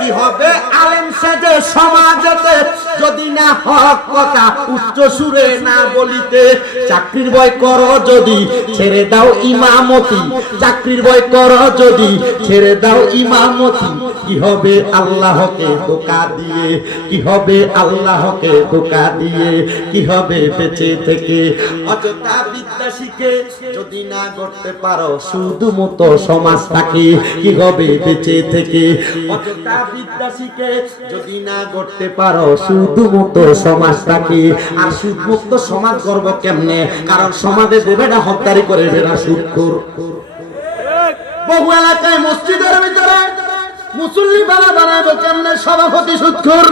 কি হবে? আলেম সেজে সমাজেতে যদি না হক কথা উচ্চ সুরে না বলিতে, চাকরির ভয় করো যদি, ছেড়ে দাও ইমামতি। চাকরির ভয় করো যদি, ছেড়ে দাও ইমামতি। কি হবে আল্লাহকে ধোকা দিয়ে? কি হবে আল্লাহকে ধোকা দিয়ে? কি হবে বেঁচে থেকে? অযথা বিদ্যা যদি না করতে পারো শুধু মতো সমাজটাকে কি হবে বেঁচে থেকে? অযথা বিদ্যা যদি না করতে পারো মতো সমাজটাকে আর সুদ মুক্ত সমাজ করব কেমনে? কারণ সমাজে দেবেটা হত্যারি করে বেড়া সুদ বহু এলাকায় মসজিদের ভিতরে মুসল্লি বালা বানাইবো কেমনে? সভাপতি সুৎখুর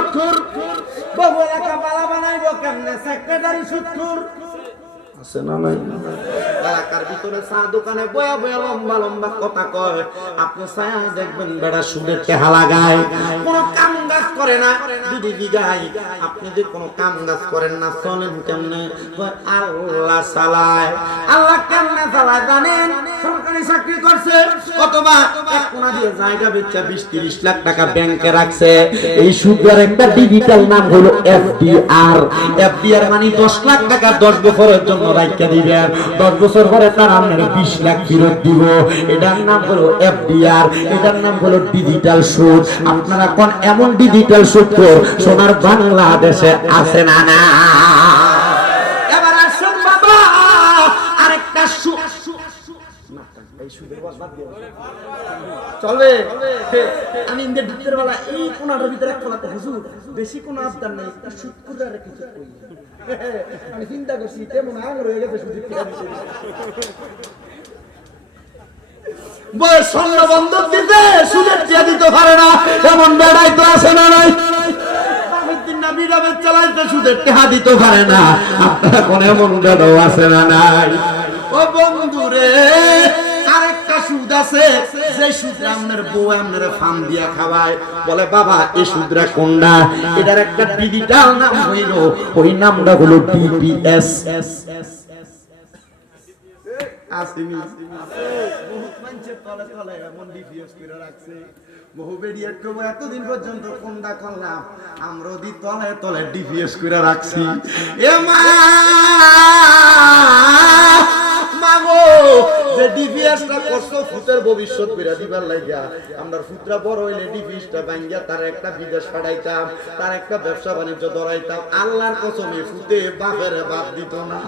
বহু এলাকা বালা বানাইবো কেমনে? সেক্রেটারি সুৎখুর আছে না নাই? এলাকার ভিতরে চা দোকানে বয়া বয়া লম্বা লম্বা কথা কয়। আপনি ছায়া দেখবেন বেড়া সুদের লাগায়। কাম করে না আপনি কাম করেন না কেমনে? আল্লাহ আল্লাহ কেমনে জানেন? সরকারি চাকরি করছে, অথবা এক দিয়ে জায়গা বেচা বিশ তিরিশ লাখ টাকা ব্যাংকে রাখছে। এই সুদের একটা ডিজিটাল নাম হলো এফডিআর। এফডিআর মানে দশ লাখ টাকা দশ বছরের জন্য রাখতে দিবেন। দশ বছর পরে তার আপনার বিশ লাখ ফেরত দিব। এটার নাম হলো এফডিআর, এটার নাম হলো ডিজিটাল সুদ। আপনারা কোন এমন ডিজিটাল সুদ সোনার বাংলাদেশে আছে না না? আরেকটা সুদ চলবে আমি বেলা এই কোনাটার ভিতরে এক হুজুর, বেশি কোনো আবদার কিছু আমি চিন্তা করছি, তেমন আঙুর হয়ে গেছে সুযোগ বয়স বন্ধক দিতে টিয়া দিতে পারে না, এমন বেড়াই তো আসে না নাই। চালাইতে সুদের দিতে পারে না, আপনার কোন এমন বেড়াও আছে না নাই। ও বন্ধুরে আরেকটা সুদ আছে যে সুদরা আপনার বউ আপনার ফান দিয়া খাওয়ায়। বলে বাবা এই সুদরা কোনটা? এটার একটা ডিজিটাল নাম হইল ওই নামটা হলো ডিপিএস আসিনি। বহুত মানুষের তলে তলে এমন ডিপিএস করে রাখছে। বহু বেরিয়ে এতদিন পর্যন্ত কোনটা করলাম? আমরা দি তলে তলে ডিপিএস করে রাখছি। এ মা! মাগো। যে ডিপিএসটা করছ ফুতের ভবিষ্যৎ বিরা দিবার লাগিয়া। আমরা ফুতরা বড় হইলে ডিপিএসটা ভাঙ্গিয়া তার একটা বিদেশ পাঠাইতাম, তার একটা ব্যবসা বাণিজ্য ধরাইতাম। আল্লাহর কসমে ফুতে বাপের বাপ দিত না।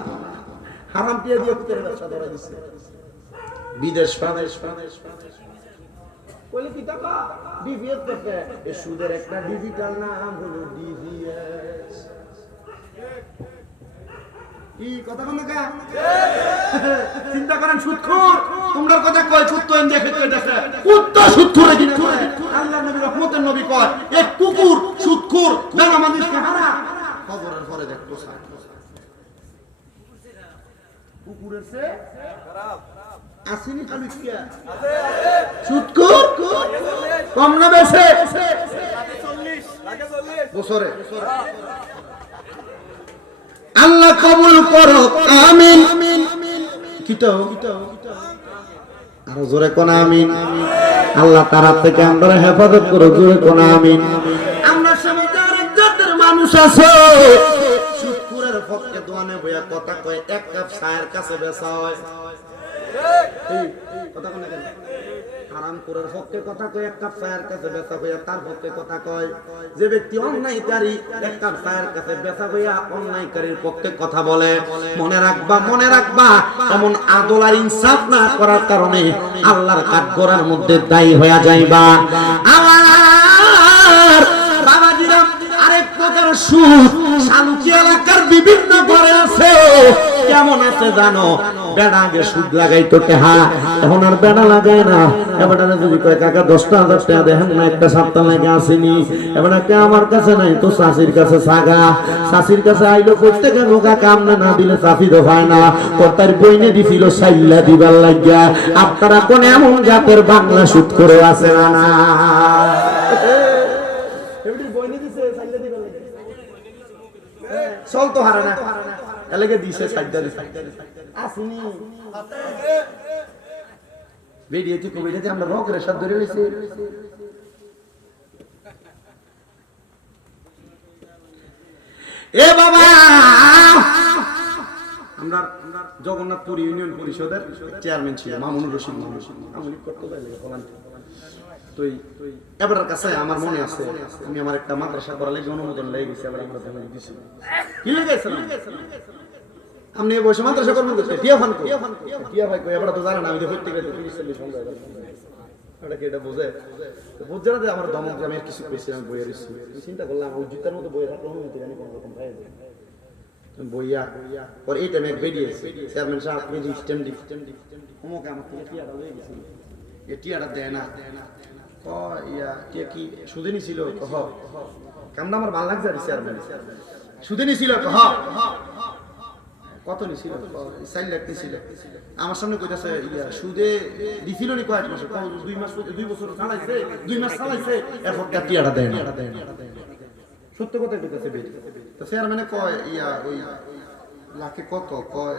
হারাম পিয়া দিয়ে ফুতের ব্যবসা ধরা দিছে। বিদেশ প্রদেশ প্রদেশ প্রদেশ কইলে করতে। এই সুদের একটা ডিজিটাল নাম হলো কা চিন্তা করেন সুদখোর তোমরা কথা কয় সুদ তো এনে দেখে কইতাছে কুত্ত সুদখোর কি আল্লাহ নবী রহমতের নবী কয় এক কুকুর সুদখোর বেনা মানুষকে খবরের পরে দেখ কোসা কুকুরের সে আসেনি খালি কিয়া কম না বেশে? বছরে? আল্লাহ কবুল করো, আমিন। আরও জোরে কোন আমিন। আল্লাহ তারা থেকে আমরা হেফাজত করো, জোরে কোন আমিন। আমরা জাতের মানুষ আছে। সুদখোরের পক্ষে দোয়ানে বইয়া কথা কয়, এক কাপ চায়ের কাছে বেচা হয়। কথা কেন? হারাম করার পক্ষে কথা কয়, এক কাপ চায়ের কাছে বেচা হইয়া তার পক্ষে কথা কয়। যে ব্যক্তি অন্যায়কারী, এক কাপ চায়ের কাছে বেচা হইয়া অন্যায়কারীর পক্ষে কথা বলে। মনে রাখবা মনে রাখবা, এমন আদল আর ইনসাফ না করার কারণে আল্লাহর কাঠগড়ার মধ্যে দায়ী হয়ে যাইবা। আমার বাবাজিরা আরেক প্রকার সুদ শালুকি এলাকার বিভিন্ন ঘরে আছে। কেমন আছে জানো? বেড়া আগে সুদ লাগাইতো টেহা এখন আর বেড়া লাগায় না। এবার যদি কয় কাকা দশটা হাজার টাকা দেখেন না একটা সপ্তাহ লাগে আসেনি। এবার কে আমার কাছে নাই? তো শাশির কাছে সাগা। শাশির কাছে আইলো করতে কেন কাকা আমনে না দিলে চাফি দফায় না। কর্তার বইনে দিছিল সাইল্লা দিবার লাগিয়া আপনারা কোন এমন জাতের বাংলা সুদ করে আছে না না। চল তো হারে না এলাকে দিছে সাইডা দিছে। আসিনি। বেরিয়ে তুই কবিটা আমরা রকের সাথে ধরে লইছে এ বাবা! আমরা জগন্নাথপুর ইউনিয়ন পরিষদের চেয়ারম্যান ছিল মামুনুর রশিদ মামুন। আমি করতে তো কাছে আমার মনে আছে, আমি আমার একটা এবার ভাই কই? এবার তো আমি না যে আমার দমক আর কিছু পেয়েছি, আমি বইয়ের চিন্তা করলাম আমার জুতার মতো বইয়ের অনুমতি জানি কোনো রকম বইয়া পর এই টাইমে বেরিয়েছে। চেয়ারম্যান টিয়াটা এ টিয়াটা দেয় না। ক ইয়া টিয়া কি সুদে নিছিল কহ কামটা আমার ভালো লাগছে আর চেয়ারম্যান সুদে নিছিল কত? নিছিল আমার সামনে কইতাছে ইয়া সুদে দিছিল নি কয়েক দুই মাস দুই বছর চালাইছে দুই মাস চালাইছে এরপর টিয়াটা দেয় সত্য কথা কইতাছে চেয়ারম্যানে কয় ইয়া ওই লাখে কত কয়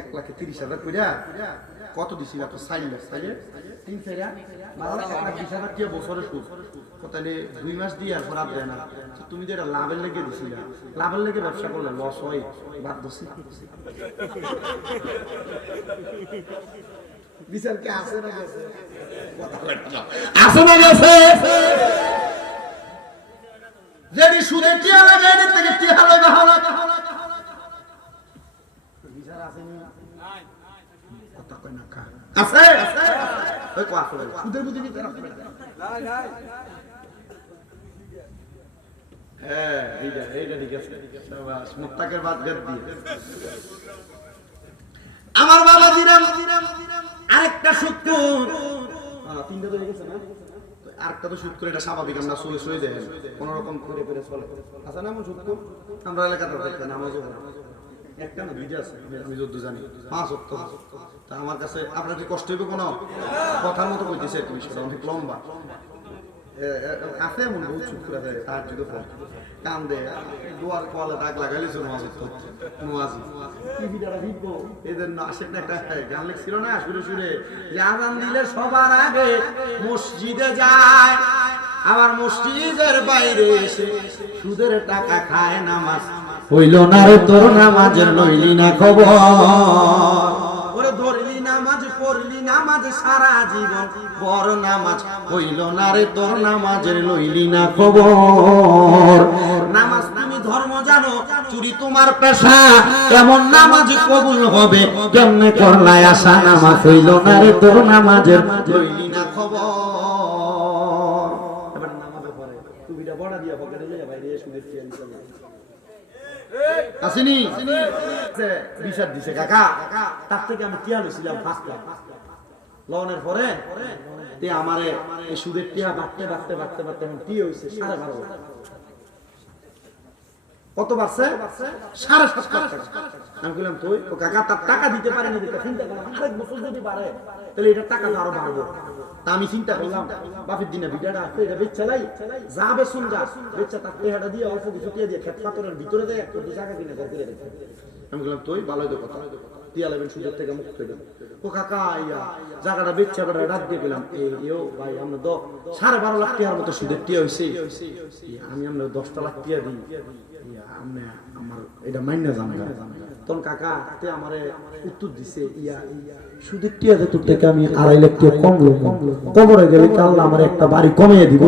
এক লাখে তিরিশ হাজার কইরা কত দিছিল তো চার লাখ তাইলে? তিন মারা এক লাখ বিশ হাজার টিয়া বছরে সুদ। তাহলে দুই মাস দিয়ে আর আর দেয় না। তুমি যে এটা লাভের লেগে দিছিল, লাভের লেগে ব্যবসা করলে লস হয়, বাদ দোষী বিচার কি আছে না আছে? না থেকে না কা আছে ওই কো আছে সুদের বুদ্ধি বিচার আছে হ্যাঁ এইটা এইটা ঠিক আছে। শাবাশ মুত্তাকের বাদ গদ দিয়ে। আমার বাবা দিরাম আরেকটা শুক্র তিনটা তো গেছে না? আরেকটা তো শুট করে এটা স্বাভাবিক আমরা শুয়ে শুয়ে যাই কোন রকম করে করে চলে। আছে না এমন শুক্র আমরা এলাকাতে পড়ি। জানি। আমার কাছে আপনার কি কষ্ট হইবে কোনো? কথার মতো কইতেছে একটু বিষয়টা, অনেক লম্বা। আছে এমন বহুত চুপ করে তার যদি কান দে কলে দাগ লাগাইলে না একটা না দিলে সবার আগে মসজিদে যায়, আবার মসজিদের বাইরে এসে সুদের টাকা খায় নামাজ। হইল না রে তোর নামাজের লইলি না খবর। ওরে ধরলি নামাজ, পড়লি নামাজ সারা জীবন। বড় নামাজ হইল না রে তোর নামাজের লইলি না খবর। নামাজ তুমি ধর্ম জানো, চুরি তোমার পেশা। কেমন নামাজ কবুল হবে, কেমনে করলাই আশা? নামাজ হইল না রে তোর নামাজের লইলি না খবর এবার নামাজে পড়ে টুপিটা বড়া দিয়া পকেটে লইয়া বাইরে সুদের টিয়া দিছে আসেনি বিচার দিছে, কাকা। তার থেকে আমি টিয়া লইছিলাম পাঁচ লাখ পরে আমারে সুদের টিয়া বাড়তে বাড়তে বাড়তে বাড়তে এখন টিয়া হইছে সাড়ে বারো কত বাড়ছে? সাড়ে সাত আমি বললাম তুই? কাকা, তার টাকা দিতে পারে না চিন্তা আরেক বছর যদি বাড়ে, তাহলে এটা টাকা তো আরও বাড়বো। আমি চিন্তা করলাম। বাপের দিনে আছে, এটা বেচ চালাই যা বেসুন যা। তার দিয়ে অল্প কিছু দিয়ে খেত ভিতরে দেয় একটু দু টাকা কিনে ঘর করে রেখে আমি বললাম, তুই ভালোই তো কথা। সুদের থেকে মুক্ত হইলাম ও কাকা জায়গাটা ডাক দিয়ে গেলাম এও ভাই, আমরা তো সাড়ে বারো লাখ টিয়ার মতো সুদের টিয়া হয়েছে আমি আমরা দশটা লাখ টিয়া দিই। আমার এটা মাইনা জানা তখন কাকা উত্তর দিছে, ইয়া তোর থেকে আমি আড়াই লাখ টাকা কম কবরে গেলে আমার একটা বাড়ি কমিয়ে দিব?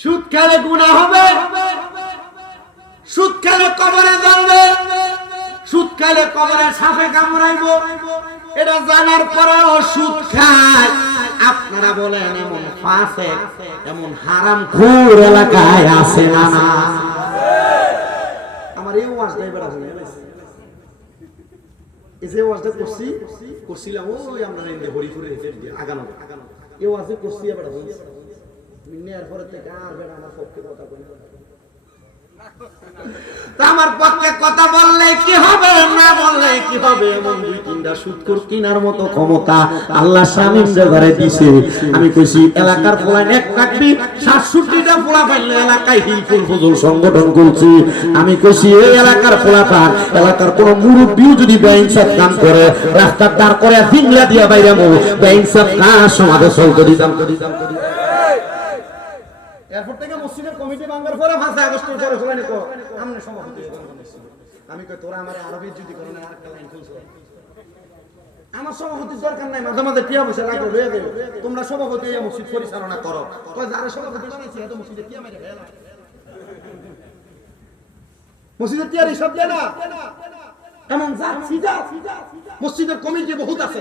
সুদ খেলে গুণা হবে, সুদ খেলে কবরে জ্বলবে সুদ খেলে কবরে সাপে কামড়াইব। এটা জানার পরেও সুদ খায়। আপনারা বলেন, এমন ফাঁসে, এমন হারাম খুর এলাকায় আছে না না। আমার এই ওয়াজটা এবার হয়ে গেছে। এই যে ওয়াজটা করছি, করছিলাম, ওই আমরা রেন্দে হরিপুরে হেঁটে দিয়ে আগানো আগানো এই ওয়াজটা করছি এবার হয়েছে নেয়ার পরে থেকে আর বেড়া আমার পক্ষে কথা কই তা আমার পক্ষে কথা বললে আমি কইছি এই এলাকার পোলাটা এলাকার কোন মুরব্বী যদি বেইনসাফ কাম করে, রাস্তার দাঁড় করে জিংলা দিয়া বাইরে মো, বেইনসাফ কার সমাজে এরপর থেকে মসজিদের কমিটি ভাঙার পরে আমি কই, তোরা আমার আরবি যদি করে না আর একটা লাইন খুলছো। আমার সভাপতির দরকার নাই, মাঝে মাঝে টিয়া পয়সা লাগবে লয়ে দেবে তোমরা সভাপতি এই মসজিদ পরিচালনা করো। কয়, যারা সভাপতি বানাইছি এত মসজিদে টিয়া মেরে ফেলা। মসজিদের টিয়ার হিসাব দেয় না। এমন যাচ্ছি যা মসজিদের কমিটি বহুত আছে।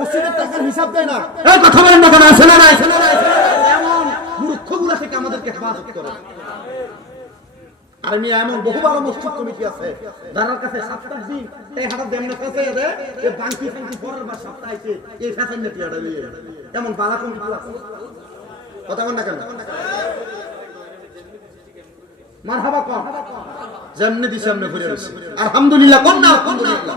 মসজিদের টাকার হিসাব দেয় না। এই কথা বলেন না কেন? আছে না এমন মূর্খগুলা থেকে আমাদেরকে হেফাজত করে। এমন মসজিদ কমিটি আছে যার কাছে সাতটা দিন ফাঙ্কি পরের বার সাতটা এই নেটি দিয়ে এমন কমিটি আছে। কথা বল না কেন? মারহাবা কম। দিছে এমনি ঘুরে আলহামদুলিল্লাহ কোন না আলহামদুলিল্লাহ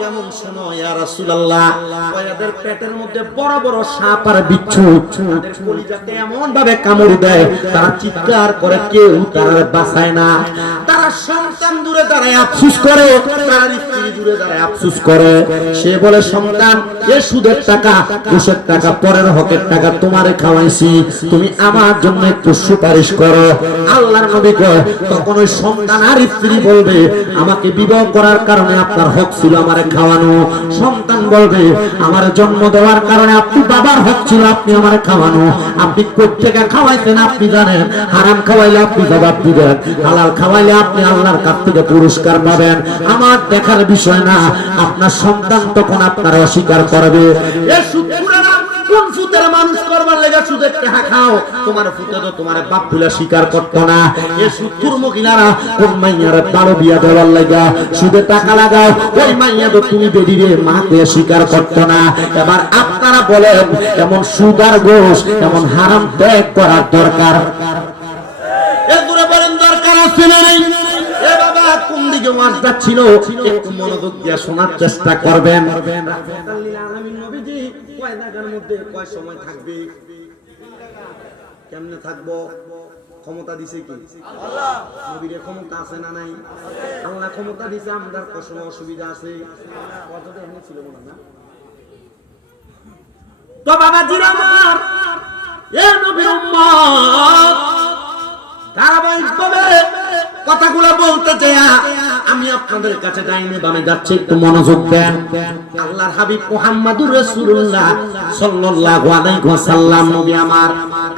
কেমন ইয়া রাসূলুল্লাহ? পেটের মধ্যে বড় বড় সাপ আর বিচ্ছু কলিজাতে এমন ভাবে কামড় দেয় চিৎকার করে, কেউ বাঁচায় না। তারা সন্তান দূরে দাঁড়ায় করে, তার স্ত্রী দূরে দাঁড়ায় করে। সে বলে, সন্তান, এ সুদের টাকা ঘুষের টাকা, পরের হকের টাকা তোমারে খাওয়াইছি। তুমি আমার জন্য একটু সুপারিশ করো। আল্লাহর নবী কয়, তখন ওই সন্তান আর স্ত্রী বলবে, আমাকে বিবাহ করার কারণে আপনার হক ছিল, আমারে খাওয়ানো। সন্তান বলবে, আমার জন্ম দেওয়ার কারণে আপনি বাবার হক ছিল, আপনি আমার খাওয়ানো। আপনি কোথেকে খাওয়াইছেন আপনি জানেন। হারাম খাওয়াইলে আপনি জবাব দিবেন। হালাল খাওয়াইলে আপনি আল্লাহর কাছ থেকে পুরস্কার পাবেন। আমার দেখার বিষয় না, আপনার সন্তান তখন আপনার অস্বীকার করবে। এ সুদের টাকা খাও, তোমার ফুতে তো তোমার বাপ তুলে স্বীকার করতো না। এ সুদপুর মহিলারা, কোন মাইয়ার বারো বিয়া দেওয়ার লেগা, সুদে টাকা লাগাও, ওই মাইয়া তো তুমি বেরিয়ে মাকে স্বীকার করতো না। এবার আপনারা বলেন, এমন সুদার গোষ এমন হারাম ত্যাগ করার দরকার। বলেন, দরকার আছে না কোন দিকে ওয়াজ যাচ্ছিল? একটু মনোযোগ দিয়ে শোনার চেষ্টা করবেন। নবীজি, কয় জায়গার মধ্যে কয় সময় থাকবে? কেমনে থাকব? ক্ষমতা দিছে কি? নবীর ক্ষমতা আছে না নাই? আল্লাহ ক্ষমতা দিছে, আমাদের কষ্ট অসুবিধা আছে। ছিল না? ধারাবাহিকভাবে কথাগুলো বলতে চাই আমি আপনাদের কাছে ডাইনে বামে যাচ্ছি, একটু মনোযোগ দেন। আল্লাহর হাবিব মুহাম্মাদুর রাসূলুল্লাহ সাল্লাল্লাহু আলাইহি ওয়াসাল্লাম, নবী আমার।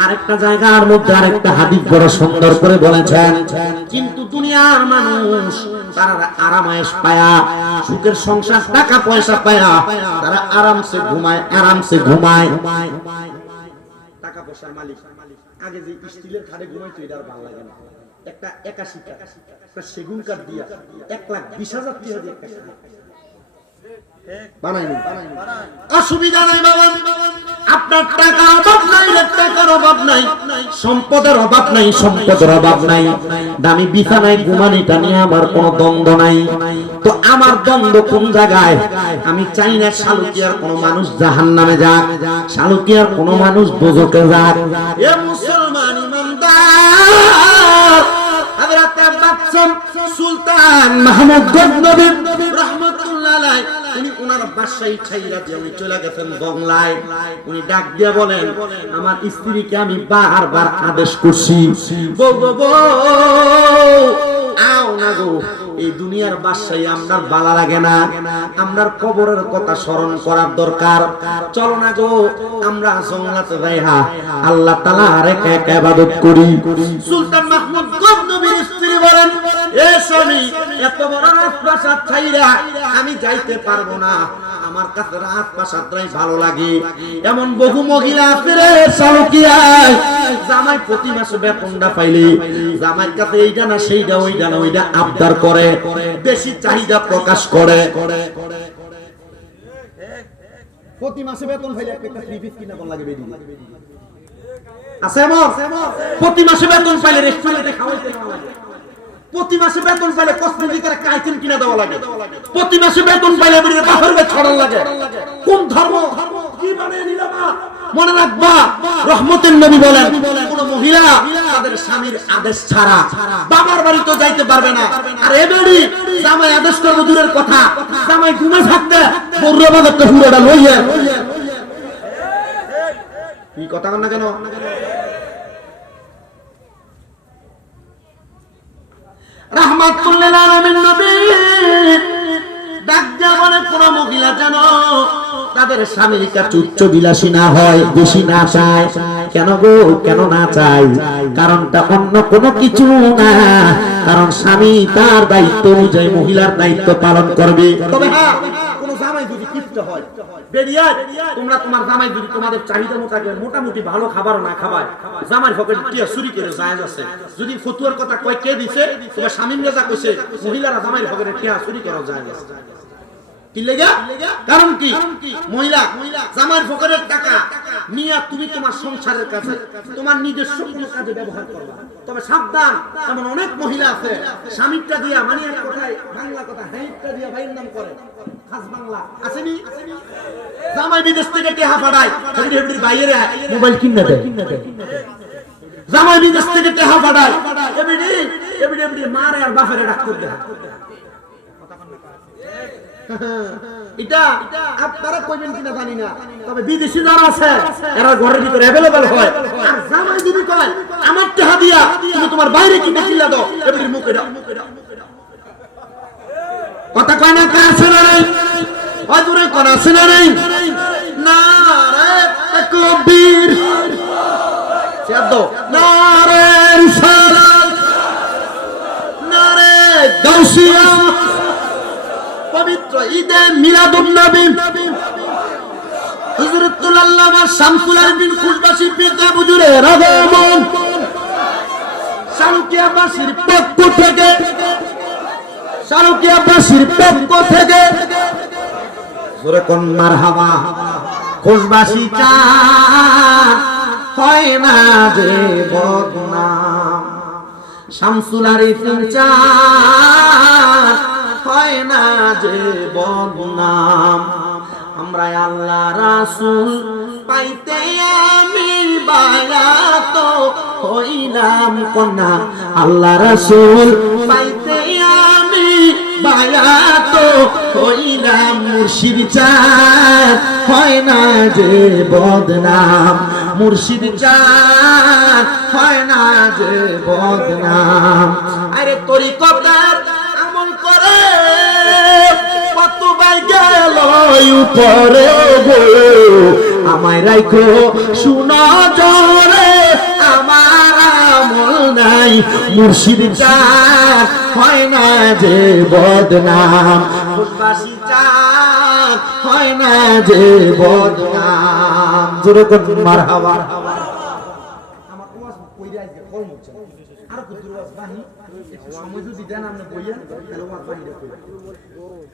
আরেকটা জায়গার মধ্যে আরেকটা হাদিস বড় সুন্দর করে বলেছেন, কিন্তু দুনিয়ার মানুষ, তারা আরামায়েশ পায়া, সুখের সংসার টাকা পয়সা পায়া, তারা আরামসে ঘুমায় আরামসে ঘুমায়। টাকা পয়সার মালিক। আগে যে স্টিলের খাটে ঘুমাইতো, এটা আর ভালো লাগে না। একটা একাশি কাঠ একটা সেগুন কাঠ দিয়া এক লাখ বিশ হাজার টাকা দিয়ে একটা বানাইনি অসুবিধা নাই বাবা। আপনার টাকা অভাব নাই টাকার অভাব নাই সম্পদের অভাব নাই সম্পদের অভাব নাই। দামি বিছানায় ঘুমানিটা নিয়ে আমার কোনো দ্বন্দ্ব নাই। তো আমার দ্বন্দ্ব কোন জায়গায়? আমি চাই না শালুকিয়ার কোন মানুষ জাহান নামে যাক শালুকিয়ার কোন মানুষ দোজকে যাক। এ মুসলমান ইমানদার! হযরত সুলতান মাহমুদ গজনবী উনি ওনার বাসায় ছাইরা উনি চলে গেছেন উনি ডাক দিয়ে বলেন, আমার স্ত্রীকে আমি বারবার আদেশ করছি। আও না গো, এই দুনিয়ার বাসায় আপনার বালা লাগে না। আমরার কবরের কথা স্মরণ করার দরকার। চলো না গো, আমরা জঙ্গলাতে আল্লাহ একা ইবাদত করি। সুলতান মাহমুদ গজনবীর বলেন, এ এত বড় রাজপ্রাসাদ ছাইরা আমি যাইতে পারব না। আমার কাছে রাজপ্রাসাদটাই ভালো লাগে। এমন বহু মহিলা আছে রে জামাই প্রতি মাসে বেতনটা পাইলে জামাই কাছে এইটা না সেইটা ওইটা না ওইটা আবদার করে, বেশি চাহিদা প্রকাশ করে। প্রতি মাসে বেতন ফাইলে একটা থ্রি পিস কিনা লাগে বেডি। আছে প্রতি মাসে বেতন পাইলে রেস্টুরেন্টে খাওয়াইতে লাগে। প্রতি মাসে বেতন পাইলে কসমেটিকের একটা কিনে দেওয়া লাগে। প্রতি মাসে বেতন পাইলে বাড়ি লাগে। কোন ধর্ম? নিলাম? মনে রাখবা, রহমতের নবী বলেন, কোন মহিলা তাদের স্বামীর আদেশ ছাড়া বাবার বাড়ি তো যাইতে পারবে না। আর এবারই জামাই আদেশ করব দূরের কথা। জামাই ঘুমে থাকতে বড় বাজারটা পুরোটা লইয়া। কি কথা না কেন? বেশি না চায়। কেন গো? কেন না কোনো কিছু না। কারণ স্বামী তার দায়িত্ব অনুযায়ী মহিলার দায়িত্ব পালন করবে। তবে হ্যাঁ জামাই যদি হয় তোমরা তোমার জামাই যদি তোমাদের চাহিদা মোতাবেক মোটামুটি ভালো খাবার না খাবায়। জামাই পকেট টিয়া চুরি করে জায়েজ আছে। যদি ফতুয়ার কথা কয় কে দিছে, তোমার স্বামীর নেতা কইছে, মহিলারা জামাই পকেটে টিয়া চুরি করা জায়েজ আছে। কারণ কি? মহিলা, জামার পকেটের টাকা। নিয়ে তুমি তোমার সংসারের কাছে তোমার নিজস্ব কোনো কাজে ব্যবহার করবা তবে সাবধান, এমন অনেক মহিলা আছে, স্বামীরটা দিয়া মানে কথায়, বাংলা কথা হ্যাঁটা দিয়া ভাইয়ের নাম করে। জামাই বিদেশ থেকে টেহা পাঠায় মোবাইল কিনে দেয়। জামাই বিদেশ থেকে টেহা পাঠায় মারে আর বাপের ডাক করে দেয়। এটা আপনারা কইবেন কিনা জানি না, তবে বিদেশি যারা আছে, এরা ঘরের ভিতরে অ্যাভেলেবল হয়। আর জামাই যদি কয়, আমার টাকা দিয়া তুমি তোমার বাইরে কিনে কিলা দাও, এবারে মুখে দাও। কথা কয় না কার আছে না নাই? ওই দূরে কোন আছে না নাই? না রে তাকবীর শব্দ না রে রিসালাত না রে গাউসিয়া। পবিত্র ঈদে মিলাদুন নবী। হযরতুল আল্লামা শামসুল আরবিন কুশবাসী পিতা বুজুরে রাধামন শালুকিয়াবাসীর পক্ষ থেকে শালুকিয়াবাসীর পক্ষ থেকে। জোরে কোন মারহাবা। কুশবাসী চান হয় না যে বদনাম। শামসুল আরিফিন চান হয় না যে বদনাম। আমরা আল্লাহ রাসুল, পাইতে আমি বায়াত হইলাম কন্যা। আল্লাহ রাসূল, পাইতে আমি বায়াত হইলাম। মুর্শিদ চান হয় না যে বদনাম। মুর্শিদ চান হয় না যে বদনাম। আরে তরিকতার কত বাই গেল উপরে গো। আমায় রাইখো শুনো জরে, আমার আমল নাই, মুর্শিদ হয় না যে বদনাম। চান হয় না যে বদনাম। জোরে কোন মারহাবা। আমার ওয়াজ কইরা আজকে কল মুছে আর কত ওয়াজ বাহি সময় যদি দেন আপনি বইয়া তাহলে ওয়াজ বাহিরে কইরা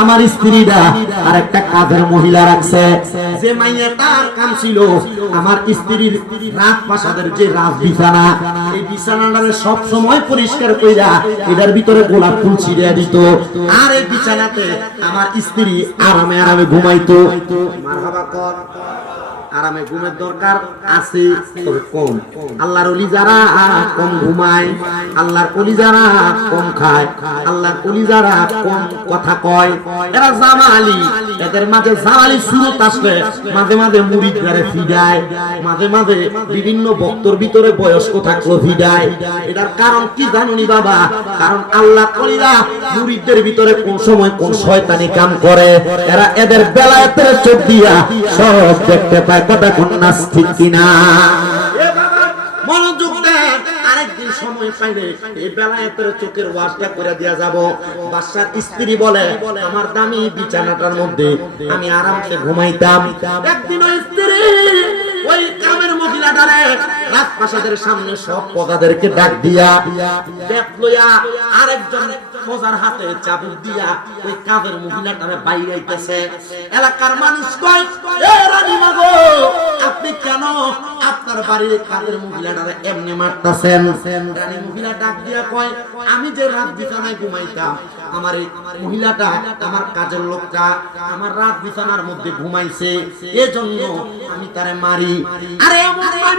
আমার স্ত্রীরা আর একটা কাজের মহিলা রাখছে। যে মাইয়া তার কাম ছিল আমার স্ত্রীর রাত প্রাসাদের যে রাত বিছানা এই বিছানাটা সব সময় পরিষ্কার কইরা এটার ভিতরে গোলাপ ফুল ছিড়িয়া দিত। আর এই বিছানাতে আমার স্ত্রী আরামে আরামে ঘুমাইতো। মারহাবা কর। আরামে ঘুমের দরকার আছে, তবে কম। আল্লাহর অলি যারা কম ঘুমায়, আল্লাহর কলি যারা কম খায়, আল্লাহর কলি যারা কম কথা কয়, এরা জামালি। এদের মাঝে জামালি সুরত আসলে মাঝে মাঝে মুড়িদ গারে ফিডায় মাঝে মাঝে বিভিন্ন বক্তর ভিতরে বয়স্ক থাকল ফিডায় এটার কারণ কি জানুনি বাবা? কারণ আল্লাহ কলিরা মুড়িদদের ভিতরে কোন সময় কোন শয়তানি কাম করে। এরা এদের বেলায়েতের চোখ দিয়া সব দেখতে পায় কথা কোন নাস্তিক কিনা। সময় পাইলে এই বলে, আমার দামি বিছানাটার মধ্যে আমি আরামসে ঘুমাইতাম। একদিন ওই স্ত্রী ওই কামের রাজপ্রাসাদের সামনে সব পদাদেরকে ডাক দিয়া আরেকজন প্রজার হাতে চাবুক দিয়া ওই কামের মহিলাটারে বাইরে আইতেছে এলাকার মানুষ কয় রানী মাগো, আপনি কেন আপনার বাড়ির মহিলাটারে এমনি মারতাছেন? রানী মহিলা ডাক দিয়া কয়, আমি যে রাত বিছানায় ঘুমাইতাম, আমার এই মহিলাটা আমার কাজের লোকটা আমার রাত বিছানার মধ্যে ঘুমাইছে, এজন্য আমি তারে মারি। আরে, এমন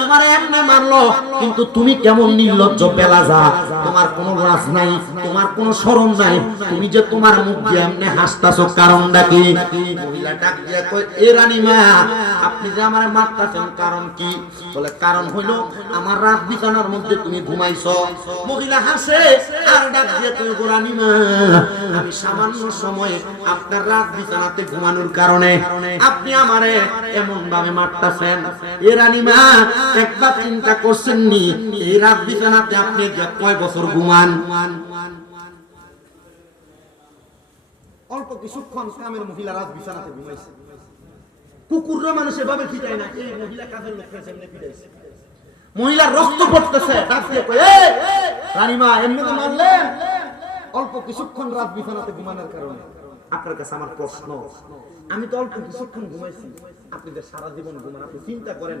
তোমার এমনি মারলো, কিন্তু তুমি কেমন নির্লজ্জ যা তোমার কোনো লাজ নাই, তোমার কোনো শরম নাই। তুমি যে তোমার মুখ দিয়ে এমনি হাসতাছো, কারণটা কি? মহিলা ডাক দিয়া কই এ রানী মা, আপনি যে আমারে মারতাছেন, কারণ কি? বলে, কারণ হইল আমার রাত বিছানার মধ্যে তুমি ঘুমাইছো। মহিলা হাসে, আর ডাক দিয়ে কই গো রানী মা, আমি সামান্য সময় আপনার রাত বিছানাতে ঘুমানোর কারণে আপনি আমারে এমন ভাবে মারতাছেন। এ রানী মা একবার চিন্তা করছেন নি এই রাত বিছানাতে আপনি কয় বছর ঘুমান? অল্প কিছুক্ষণ কামের মহিলা রাত বিছানাতে ঘুমাইছে। কুকুররা মানুষ এভাবে না, এই মহিলা কাজের লোকরা মহিলা রক্ত পড়তেছে রানীমা, এমনি তো মারলেন? অল্প কিছুক্ষণ রাত বিছানাতে ঘুমানোর কারণে। আপনার কাছে আমার প্রশ্ন, আমি তো অল্প কিছুক্ষণ ঘুমাইছি। আপনি যে সারা জীবন ঘুমান। আপনি চিন্তা করেন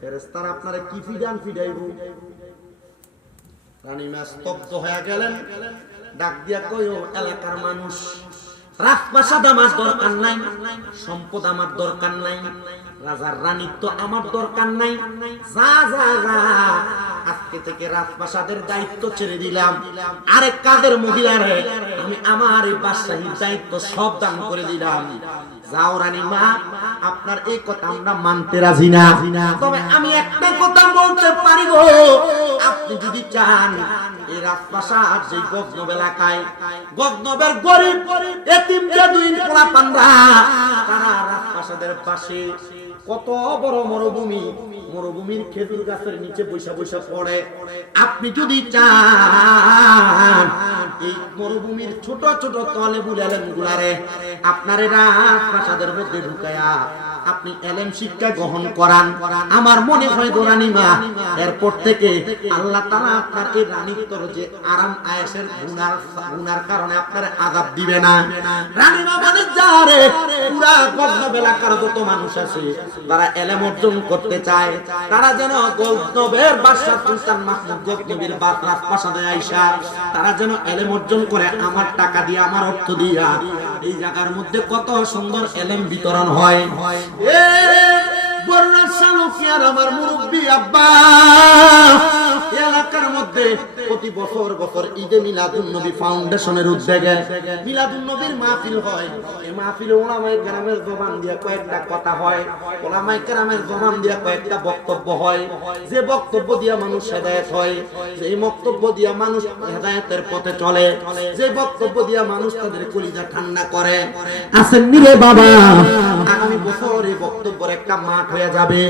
ফেরেস্তারা আপনারা কি ফিডান ফিডাইব রানীমা স্তব্ধ হয়ে গেলেন। ডাক দিয়া কইও এলাকার মানুষ, রাজপ্রাসাদ আমার দরকার নাই, সম্পদ আমার দরকার নাই, রাজার আমার দরকার নাই, যা যা যা, আজকে থেকে রাজপ্রাসাদের দায়িত্ব ছেড়ে দিলাম। আরেক কাদের মহিলারে, আমি আমার এই বাদশাহীর দায়িত্ব সব দান করে দিলাম। আমি একটা কথা বলতে পারি যদি চান, এই রাজপ্রাসাদ যে গজনব এলাকায়, গজনবের গরিব দুই পান্ডা, তারা রাজপ্রাসাদের পাশে কত বড় মরুভূমি। মরুভূমির খেজুর গাছের নিচে বৈশা বৈশা পড়ে। আপনি যদি চান, এই মরুভূমির ছোট ছোট তলে বুলালেন গুলারে আপনার রাজপ্রাসাদের মধ্যে ঢুকায়া আপনি এলেম শিক্ষা গ্রহণ করান। আমার মনে হয় গো রানীমা এরপর থেকে আল্লাহ তাআলা আপনার এই রানীত্বর যে আরাম আয়েশের গুনার গুনার কারণে আপনার আযাব দিবে না। রানীমা মানে যারে পুরা গজনব এলাকার যত মানুষ আছে, তারা এলেম অর্জন করতে চায়। তারা যেন গজনবের বাদশাহ সুলতান মাহমুদ গজনবীর বাদ রাজপ্রাসাদে আইসা, তারা যেন এলেম অর্জন করে, আমার টাকা দিয়ে, আমার অর্থ দিয়া এই জায়গার মধ্যে কত সুন্দর এলেম বিতরণ হয়। কয়েকটা বক্তব্য হয়। যে বক্তব্য দিয়া মানুষ হেদায়েত হয় যে বক্তব্য দিয়া মানুষ হেদায়েতের পথে চলে যে বক্তব্য দিয়া মানুষ তাদের কলিজা ঠান্ডা করে। আসেন রে বাবা? আগামী বছর এই বক্তব্যের একটা মাঠ হয়ে যাবে।